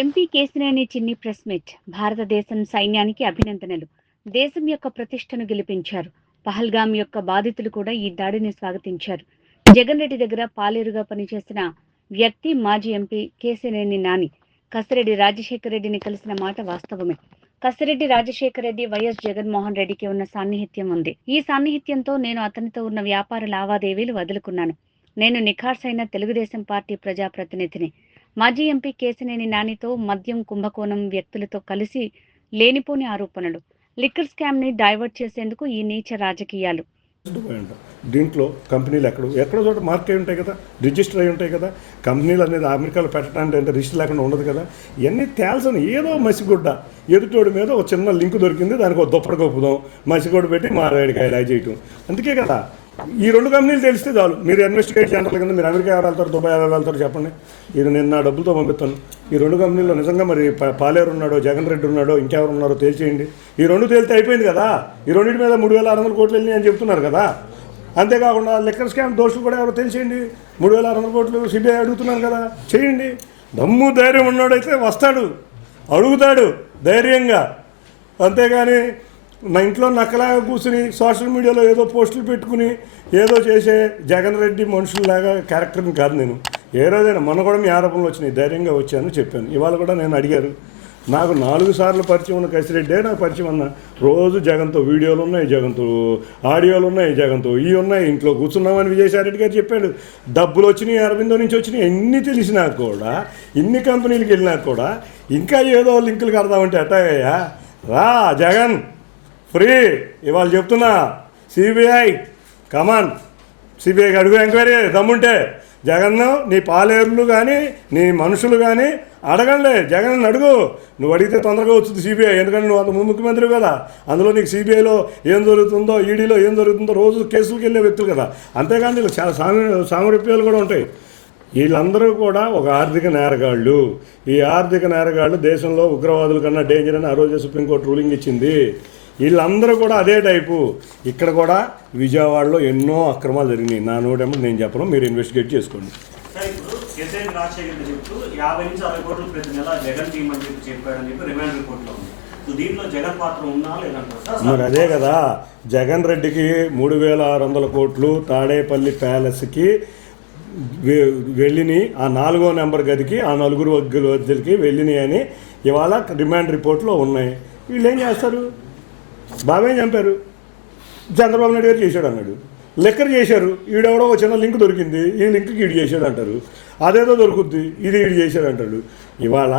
MP Kesineni చిన్ని press meet. భారతదేశం సైన్యానికి అభినందనలు. దేశం యొక్క ప్రతిష్టను గెలిపించారు. పహల్గాం యొక్క బాధితులు కూడా ఈ దాడిని స్వాగతించారు. జగన్ రెడ్డి దగ్గర పాలేరుగా పనిచేసిన వ్యక్తి మాజీ ఎంపీ కేశినేని నాని కసిరెడ్డి రాజశేఖర రెడ్డిని కలిసిన మాట వాస్తవమే. కసిరెడ్డి రాజశేఖర రెడ్డి వైఎస్ జగన్మోహన్ రెడ్డికి ఉన్న సాన్నిహిత్యం ఉంది. ఈ సాన్నిహిత్యంతో నేను అతనితో ఉన్న వ్యాపార లావాదేవీలు వదులుకున్నాను. నేను నిఖార్సైన తెలుగుదేశం పార్టీ ప్రజాప్రతినిధిని. మాజీ ఎంపీ కేశినేని నానితో మద్యం కుంభకోణం వ్యక్తులతో కలిసి లేనిపోని ఆరోపణలు, లిక్కర్ స్కామ్ ని డైవర్ట్ చేసేందుకు ఈ నీచ రాజకీయాలు. దీంట్లో కంపెనీలు ఎక్కడో చోట మార్క్ అయి ఉంటాయి కదా, రిజిస్టర్ అయి ఉంటాయి కదా. కంపెనీలు అనేది అమెరికాలో పెట్టడానికి అంటే రిజిస్టర్ లేకుండా ఉండదు కదా. ఇవన్నీ తేల్సని ఏదో మసిగుడ్డ ఎదుటోడి మీద ఒక చిన్న లింక్ దొరికింది, దానికి ఒక దుప్పటి కప్పుదాం, మసిగుడ్డ పెట్టి మారేడికాయ ఇలా చేయటం. అందుకే కదా ఈ రెండు కంపెనీలు తెలిస్తే చాలు. మీరు ఇన్వెస్టిగేట్ చేయాలి కింద మీరు అమెరికా ఎవరు వెళ్తారు, దుబాయ్ ఎవరు వెళ్తారు చెప్పండి. ఇది నేను నా డబ్బులతో పంపిస్తాను. ఈ రెండు కంపెనీల్లో నిజంగా మరి పాలేరు ఉన్నాడో, జగన్ రెడ్డి ఉన్నాడో, ఇంకెవరు ఉన్నారో తేల్చేయండి. ఈ రెండు తేలితే అయిపోయింది కదా. ఈ రెండింటి మీద 3,600 కోట్లు వెళ్ళి అని చెప్తున్నారు కదా. అంతేకాకుండా లిక్కర్ స్కామ్ దోషులు కూడా ఎవరో తెలిసేయండి. 3,600 కోట్లు సిబిఐ అడుగుతున్నాను కదా, చేయండి. దమ్ము ధైర్యం ఉన్నాడైతే వస్తాడు, అడుగుతాడు ధైర్యంగా. అంతేగాని మా ఇంట్లో నక్కలాగా కూర్చుని సోషల్ మీడియాలో ఏదో పోస్టులు పెట్టుకుని ఏదో చేసే జగన్ రెడ్డి మనుషుల్లాగా క్యారెక్టర్ని కాదు నేను. ఏ రోజైనా మొన్న కూడా మీ ఆరోపణలు వచ్చినాయి, ధైర్యంగా వచ్చాను చెప్పాను. ఇవాళ కూడా నేను అడిగారు. నాకు 4 సార్లు పరిచయం ఉన్న కసిరెడ్డే నాకు పరిచయం అన్న. రోజు జగన్తో వీడియోలు ఉన్నాయి, జగన్తో ఆడియోలు ఉన్నాయి, జగన్తో ఇవి ఉన్నాయి. ఇంట్లో కూర్చున్నామని విజయసాయిరెడ్డి గారు చెప్పాడు. డబ్బులు వచ్చినాయి, అరవిందో నుంచి వచ్చినాయి. ఎన్ని తెలిసినా కూడా, ఇన్ని కంపెనీలకు వెళ్ళినా కూడా ఇంకా ఏదో లింకులు కడదామంటే ఎట్టాగయ్యా. రా జగన్ ఫ్రీ. ఇవాళ చెప్తున్నా, సిబిఐ కమాన్, సిబిఐకి అడుగు ఎంక్వైరీ దమ్ముంటే. జగన్ నీ పాలేరులు కానీ నీ మనుషులు కానీ అడగండి. జగన్ అడుగు. నువ్వు అడిగితే తొందరగా వచ్చింది సిబిఐ, ఎందుకంటే నువ్వు అంత ముఖ్యమంత్రి కదా. అందులో నీకు సిబిఐలో ఏం జరుగుతుందో, ఈడీలో ఏం జరుగుతుందో రోజు కేసులకు వెళ్ళే వ్యక్తులు కదా. అంతేకాని వీళ్ళకి చాలా సామరూప్యాలు కూడా ఉంటాయి. వీళ్ళందరూ కూడా ఒక ఆర్థిక నేరగాళ్ళు. ఈ ఆర్థిక నేరగాళ్ళు దేశంలో ఉగ్రవాదుల కన్నా డేంజర్ అని ఆ రోజు సుప్రీంకోర్టు రూలింగ్ ఇచ్చింది. వీళ్ళందరూ కూడా అదే టైపు. ఇక్కడ కూడా విజయవాడలో ఎన్నో అక్రమాలు జరిగినాయి. నా నోటేమో నేను చెప్పను, మీరు ఇన్వెస్టిగేట్ చేసుకోండి. మరి అదే కదా, జగన్ రెడ్డికి 3,600 కోట్లు తాడేపల్లి ప్యాలెస్కి వెళ్ళినాయి. ఆ 4వ నెంబర్ గదికి ఆ 4 వ్యక్తులకి వెళ్ళినాయి అని ఇవాళ రిమాండ్ రిపోర్ట్లో ఉన్నాయి. వీళ్ళు ఏం చేస్తారు? బాబాయ్ చంపారు, చంద్రబాబు నాయుడు గారు చేశాడు అన్నాడు. లెక్కర్ చేశారు, ఈడెవడో ఒక చిన్న లింక్ దొరికింది, ఈ లింక్కి ఈడు చేశాడు అంటారు. అదేదో దొరుకుద్ది, ఇది ఈడు చేశాడు అంటాడు. ఇవాళ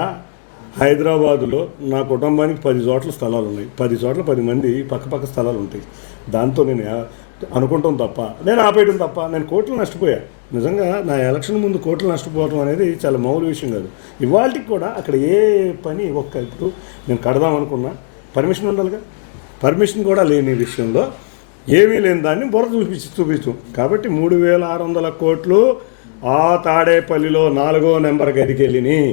హైదరాబాదులో నా కుటుంబానికి 10 చోట్ల స్థలాలు ఉన్నాయి. 10 చోట్ల 10 మంది పక్క స్థలాలు ఉంటాయి. దాంతో నేను అనుకుంటాం తప్ప, నేను ఆపేయడం తప్ప, నేను కోట్లు నష్టపోయా. నిజంగా నా ఎలక్షన్ ముందు కోట్లు నష్టపోవడం అనేది చాలా మామూలు విషయం కాదు. ఇవాళకి కూడా అక్కడ ఏ పని ఇప్పుడు నేను కడదాం అనుకున్నా పర్మిషన్ ఉండాలిగా. పర్మిషన్ కూడా లేని విషయంలో ఏమీ లేని దాన్ని బుర్ర చూపిస్తాం. కాబట్టి 3,600 కోట్లు ఆ తాడేపల్లిలో 4వ నెంబర్ గదికి వెళ్ళినాయి.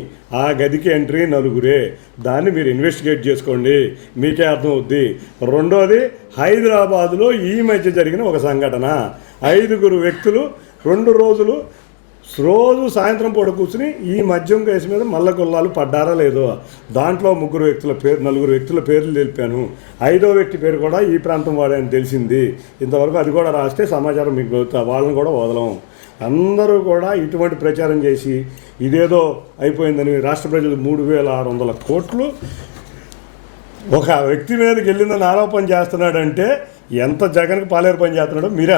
ఆ గదికి ఎంట్రీ 4గురే. దాన్ని మీరు ఇన్వెస్టిగేట్ చేసుకోండి, మీకే అర్థమవుద్ది. రెండోది, హైదరాబాదులో ఈ మధ్య జరిగిన ఒక సంఘటన. 5 వ్యక్తులు 2 రోజులు రోజు సాయంత్రం పూట కూర్చుని ఈ మద్యం కేసు మీద మల్లగొల్లాలు పడ్డారా లేదో. దాంట్లో 4 వ్యక్తుల పేరు, 4 వ్యక్తుల పేర్లు తెలిపాను. 5వ వ్యక్తి పేరు కూడా ఈ ప్రాంతం వాడని తెలిసింది. ఇంతవరకు అది కూడా రాస్తే సమాచారం మీకు దొరుకుతా, వాళ్ళని కూడా వదలం. అందరూ కూడా ఇటువంటి ప్రచారం చేసి ఇదేదో అయిపోయిందని రాష్ట్ర ప్రజలు 3,600 కోట్లు ఒక వ్యక్తి మీదకి వెళ్ళిందని ఆరోపణ చేస్తున్నాడంటే ఎంత జగన్కి పాలేరు పని చేస్తున్నాడో మీరే